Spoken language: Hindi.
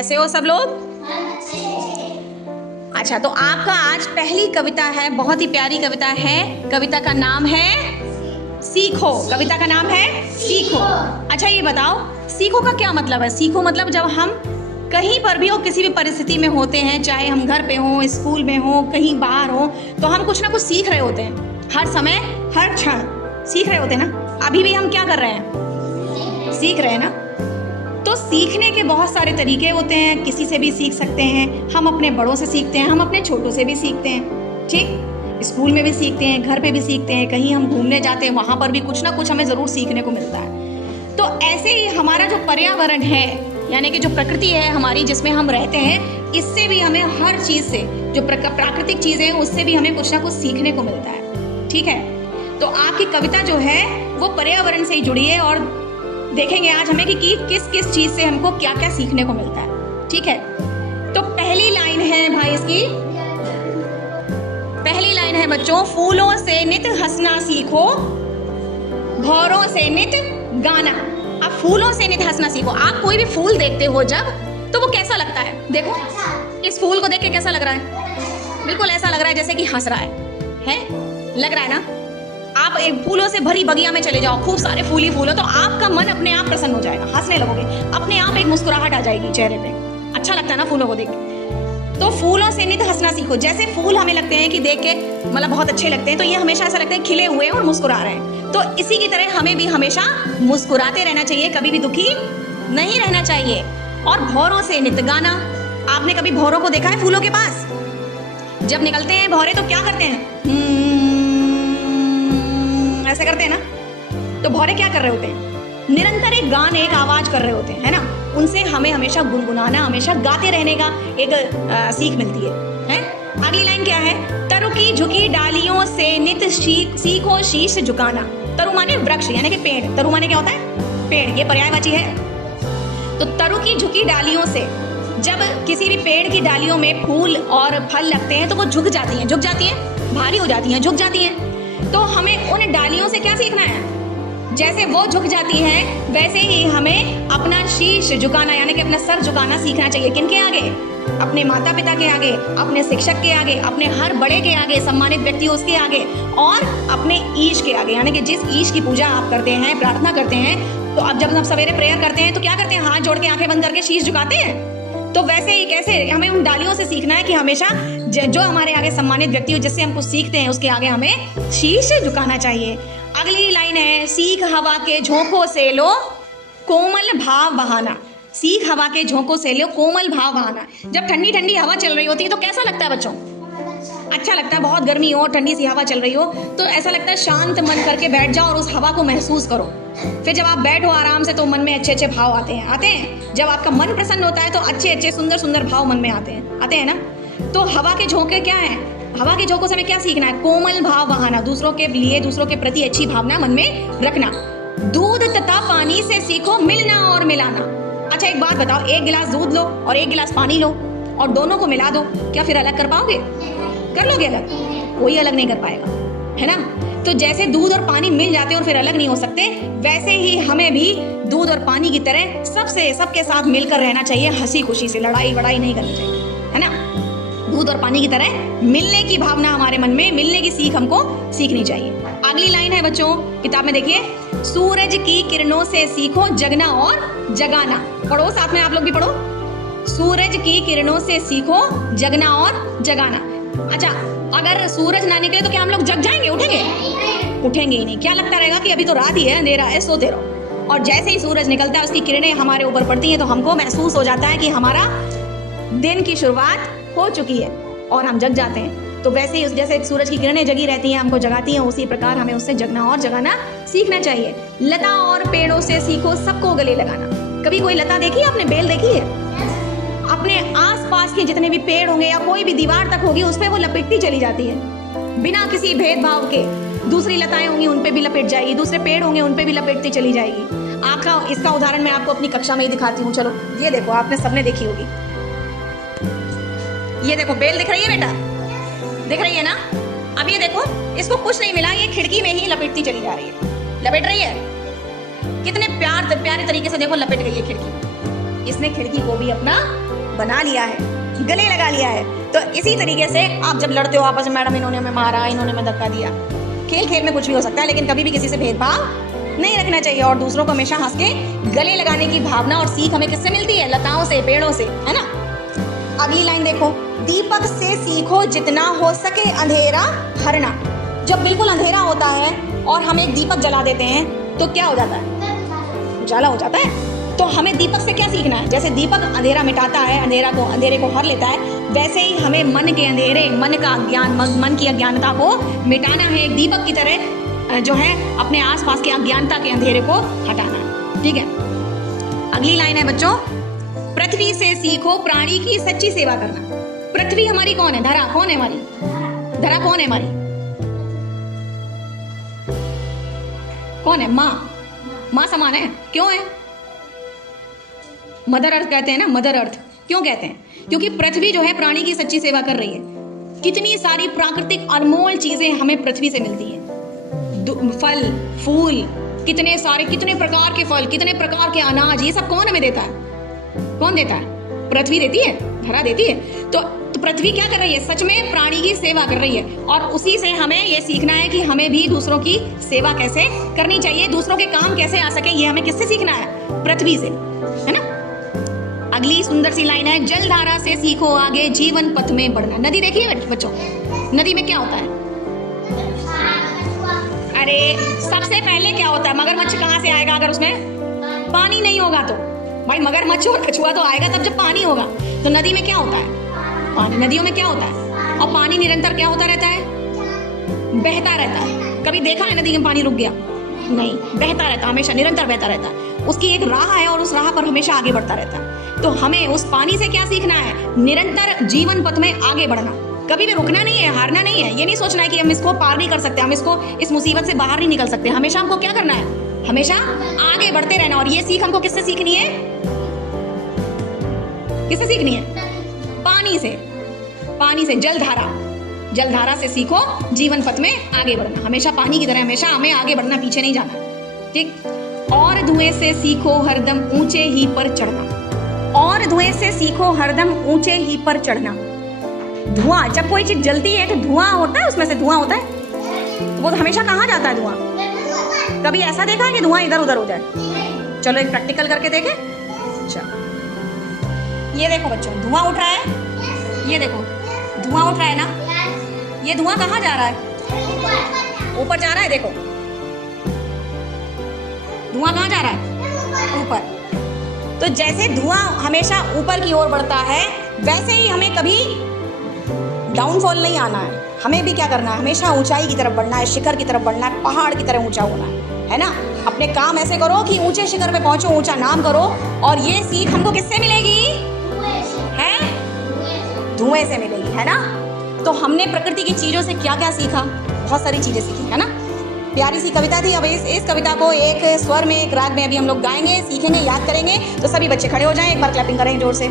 कैसे हो सब लोग? अच्छा, तो आपका आज पहली कविता है, बहुत ही प्यारी कविता है। कविता का नाम है सीखो। कविता का नाम है सीखो। अच्छा, ये बताओ सीखो का क्या मतलब है? सीखो मतलब जब हम कहीं पर भी हो, किसी भी परिस्थिति में होते हैं, चाहे हम घर पे हो, स्कूल में हो, कहीं बाहर हो, तो हम कुछ ना कुछ सीख रहे होते हैं। हर समय हर क्षण सीख रहे होते हैं ना। अभी भी हम क्या कर रहे हैं? सीख रहे हैं ना। तो सीखने के बहुत सारे तरीके होते हैं। किसी से भी सीख सकते हैं, हम अपने बड़ों से सीखते हैं, हम अपने छोटों से भी सीखते हैं। ठीक, स्कूल में भी सीखते हैं, घर पे भी सीखते हैं, कहीं हम घूमने जाते हैं वहाँ पर भी कुछ ना कुछ हमें ज़रूर सीखने को मिलता है। तो ऐसे ही हमारा जो पर्यावरण है, यानी कि जो प्रकृति है हमारी जिसमें हम रहते हैं, इससे भी हमें हर चीज़ से, जो प्राकृतिक चीज़ें हैं उससे भी हमें कुछ ना कुछ सीखने को मिलता है। ठीक है, तो आपकी कविता जो है वो पर्यावरण से ही जुड़ी है और देखेंगे आज हमें कि किस किस चीज़ से हमको क्या क्या सीखने को मिलता है। ठीक है, तो पहली लाइन है भाई इसकी, पहली लाइन है बच्चों, फूलों से नित हंसना सीखो, भौरों से नित गाना। आप फूलों से नित हंसना सीखो। आप कोई भी फूल देखते हो जब, तो वो कैसा लगता है? देखो इस फूल को देख के कैसा लग रहा है? बिल्कुल ऐसा लग रहा है जैसे कि हंस रहा है? लग रहा है ना। आप एक फूलों से भरी बगिया में चले जाओ, खूब सारे फूल ही फूल हो, तो आपका मन अपने आप प्रसन्न हो जाएगा, हंसने लगोगे, अपने आप एक मुस्कुराहट आ जाएगी चेहरे पे। अच्छा लगता है ना फूलों को देख के। तो फूलों से नित हंसना सीखो। जैसे फूल हमें लगते हैं कि देख के मतलब बहुत अच्छे लगते हैं, तो ये हमेशा ऐसा लगता है खिले हुए हैं और मुस्कुरा रहे हैं। तो इसी की तरह हमें भी हमेशा मुस्कुराते रहना चाहिए, कभी भी दुखी नहीं रहना चाहिए। और भौरों से नित गाना। आपने कभी भौरों को देखा है फूलों के पास? जब निकलते हैं भौरे तो क्या करते हैं? ऐसे करते हैं ना। तो भौरे क्या कर रहे होते हैं? निरंतर एक गान, एक आवाज कर रहे होते हैं, है ना। उनसे हमें हमेशा गुनगुनाना, हमेशा गाते रहने का एक सीख मिलती है? अगली लाइन क्या है? तरु की झुकी डालियों से नित सीखो शीश झुकाना। तरु माने वृक्ष यानी कि पेड़। तरु माने क्या होता है? पेड़। ये पर्यायवाची है। तो तरु की झुकी डालियों से, जब किसी भी पेड़ की डालियों में फूल और फल लगते हैं तो वो झुक जाती हैं, झुक जाती हैं, भारी हो जाती हैं, झुक जाती हैं। तो हमें उन डालियों से क्या सीखना है? जैसे वो झुक जाती हैं वैसे ही हमें अपना शीश झुकाना यानी कि अपना सर झुकाना सीखना चाहिए। किनके आगे? अपने माता पिता के आगे, अपने शिक्षक के आगे, अपने हर बड़े के आगे, सम्मानित व्यक्ति उसके आगे, और अपने ईश के आगे, यानी कि जिस ईश की पूजा आप करते हैं, प्रार्थना करते हैं। तो अब जब हम सवेरे प्रेयर करते हैं तो क्या करते हैं? हाथ जोड़ के आंखें बंद करके शीश झुकाते हैं। तो वैसे ही कैसे हमें उन डालियों से सीखना है कि हमेशा जो हमारे आगे सम्मानित व्यक्ति हो, जिससे हम कुछ सीखते हैं, उसके आगे हमें शीश झुकाना चाहिए। अगली लाइन है, सीख हवा के झोंकों से लो कोमल भाव बहाना। सीख हवा के झोंकों से लो कोमल भाव बहाना। जब ठंडी ठंडी हवा चल रही होती है तो कैसा लगता है बच्चों? अच्छा लगता है। बहुत गर्मी हो, ठंडी सी हवा चल रही हो, तो ऐसा लगता है शांत मन करके बैठ जाओ और उस हवा को महसूस करो। फिर जब आप बैठो आराम से तो मन में अच्छे अच्छे भाव आते हैं। जब आपका मन प्रसन्न होता है तो अच्छे अच्छे सुंदर सुंदर भाव मन में आते हैं ना। तो हवा के झोंके क्या है? हवा के झोंकों से हमें क्या सीखना है? कोमल भाव बहाना, दूसरों के लिए, दूसरों के प्रति अच्छी भावना मन में रखना। दूध तथा पानी से सीखो मिलना और मिलाना। अच्छा, एक बात बताओ, एक गिलास दूध लो और एक गिलास पानी लो और दोनों को मिला दो, क्या फिर अलग कर पाओगे? कर लोगे अलग? कोई अलग नहीं कर पाएगा, है ना। तो जैसे दूध और पानी मिल जाते हैं और फिर अलग नहीं हो सकते, वैसे ही हमें भी दूध और पानी की तरह सबके साथ मिलकर रहना चाहिए, हंसी खुशी से। लड़ाई वड़ाई नहीं करनी चाहिए, है ना। दूध और पानी की तरह मिलने की भावना हमारे मन में, मिलने की सीख हमको सीखनी चाहिए। अगली लाइन है बच्चों, किताब में देखिए, सूरज की किरणों से सीखो जगना और जगाना। पढ़ो साथ में, आप लोग भी पढ़ो। सूरज की किरणों से सीखो जगना और जगाना। अच्छा, अगर सूरज ना निकले तो क्या हम लोग जग जाएंगे? उठेंगे ही नहीं। क्या लगता रहेगा कि अभी तो रात ही है, अंधेरा है, सोते रहो। और जैसे ही सूरज निकलता है, उसकी किरणें हमारे ऊपर पड़ती हैं तो हमको महसूस हो जाता है कि हमारा दिन की शुरुआत हो चुकी है और हम जग जाते हैं। तो वैसे ही जैसे सूरज की किरणें जगी रहती हैं, हमको जगाती हैं, उसी प्रकार हमें उससे जगना और जगाना सीखना चाहिए। लता और पेड़ों से सीखो सबको गले लगाना। कभी कोई लता देखी है आपने? बेल देखी है? अपने आसपास के जितने भी पेड़ होंगे या कोई भी दीवार तक होगी, उस पे वो लपेटती चली जाती है बिना किसी भेदभाव के। दूसरी लताएं होंगी उन पे भी लपेट जाएगी, दूसरे पेड़ होंगे उन पे भी लपेटती चली जाएगी। आपका इसका उदाहरण मैं आपको अपनी कक्षा में ही दिखाती हूँ। चलो ये देखो, आपने सबने देखी होगी। ये देखो बेल दिख रही है बेटा? दिख रही है ना। अब ये देखो, इसको कुछ नहीं मिला, ये खिड़की में ही लपेटती चली जा रही है, लपेट रही है। कितने प्यारे तरीके से देखो लपेट गई है खिड़की। इसने खिड़की को भी अपना बना लिया है, गले लगा लिया है। तो इसी तरीके से आप जब लड़ते हो आपस में, मैडम इन्होंने हमें मारा, इन्होंने हमें धक्का दिया, खेल खेल में कुछ भी हो सकता है, लेकिन कभी भी किसी से भेदभाव नहीं रखना चाहिए और दूसरों को हमेशा हंस के गले लगाने की भावना और सीख हमें किससे मिलती है? लताओं से, पेड़ों से, है ना। अगली लाइन देखो, दीपक से सीखो जितना हो सके अंधेरा हरना। जब बिल्कुल अंधेरा होता है और हम एक दीपक जला देते हैं तो क्या हो जाता है? उजाला हो जाता है। तो हमें दीपक से क्या सीखना है? जैसे दीपक अंधेरा मिटाता है, अंधेरे को हर लेता है, वैसे ही हमें मन के अंधेरे, मन का अज्ञान, मन की अज्ञानता को मिटाना है। एक दीपक की तरह जो है अपने आसपास के अज्ञानता के अंधेरे को हटाना है। ठीक है, अगली लाइन है बच्चों, पृथ्वी से सीखो प्राणी की सच्ची सेवा करना। पृथ्वी हमारी कौन है? धरा कौन है हमारी? धरा कौन है हमारी? कौन है? माँ। माँ समान है। क्यों है? मदर अर्थ कहते हैं ना, मदर अर्थ क्यों कहते हैं? क्योंकि पृथ्वी जो है प्राणी की सच्ची सेवा कर रही है। कितनी सारी प्राकृतिक अनमोल चीजें हमें पृथ्वी से मिलती हैं, फल फूल, कितने प्रकार के फल, कितने प्रकार के अनाज, ये सब कौन हमें देता है? कौन देता है? पृथ्वी देती है, धरा देती है। तो पृथ्वी क्या कर रही है? सच में प्राणी की सेवा कर रही है और उसी से हमें ये सीखना है कि हमें भी दूसरों की सेवा कैसे करनी चाहिए, दूसरों के काम कैसे आ सके, ये हमें किससे सीखना है? पृथ्वी से, है ना। अगली सुंदर सी लाइन है, जलधारा से सीखो आगे जीवन पथ में बढ़ना। नदी देखिए बच्चों, नदी में क्या होता है? अरे सबसे पहले क्या होता है? मगरमच्छ कहाँ से आएगा अगर उसमें पानी नहीं होगा? तो भाई मगरमच्छ और कछुआ तो आएगा तब जब पानी होगा। तो नदी में क्या होता है? पानी। नदियों में क्या होता है? और पानी निरंतर क्या होता रहता है? बहता रहता है। कभी देखा है नदी में पानी रुक गया? नहीं, बहता रहता, हमेशा निरंतर बहता रहता है। उसकी एक राह है और उस राह पर हमेशा आगे बढ़ता रहता है। तो हमें उस पानी से क्या सीखना है? निरंतर जीवन पथ में आगे बढ़ना, कभी भी रुकना नहीं है, हारना नहीं है। ये नहीं सोचना है कि हम इसको पार नहीं कर सकते, हम इसको इस मुसीबत से बाहर नहीं निकल सकते। हमेशा हमको क्या करना है? हमेशा आगे बढ़ते रहना। और ये सीख हमको किससे सीखनी है? किससे सीखनी है? पानी से। पानी से, जलधारा से सीखो जीवन पथ में आगे बढ़ना। हमेशा पानी की तरह हमेशा हमें आगे बढ़ना, पीछे नहीं जाना। ठीक। और धुएं से सीखो हरदम ऊंचे ही पर चढ़ना। और धुएं से सीखो हरदम ऊंचे ही पर चढ़ना। धुआं, जब कोई चीज जलती है तो धुआं होता है, उसमें से धुआं होता है, वो हमेशा कहाँ जाता है धुआं? कभी ऐसा देखा है कि धुआं इधर उधर हो जाए? चलो एक प्रैक्टिकल करके देखें। अच्छा, ये देखो बच्चों, धुआं उठ रहा है, ये देखो धुआं उठ रहा है ना। ये धुआं कहाँ जा रहा है? ऊपर जा रहा है। देखो धुआं कहाँ जा रहा है? ऊपर। तो जैसे धुआं हमेशा ऊपर की ओर बढ़ता है, वैसे ही हमें कभी डाउनफॉल नहीं आना है। हमें भी क्या करना है? हमेशा ऊंचाई की तरफ बढ़ना है, शिखर की तरफ बढ़ना है, पहाड़ की तरह ऊंचा होना है ना। अपने काम ऐसे करो कि ऊंचे शिखर पे पहुंचो, ऊंचा नाम करो। और ये सीख हमको किससे मिलेगी? है धुएं से मिलेगी, है ना। तो हमने प्रकृति की चीजों से क्या क्या सीखा? बहुत सारी चीजें सीखी, है ना। प्यारी सी कविता थी। अब इस कविता को एक स्वर में, एक राग में अभी हम लोग गाएंगे, सीखेंगे, याद करेंगे। तो सभी बच्चे खड़े हो जाएं, एक बार क्लैपिंग करें जोर से।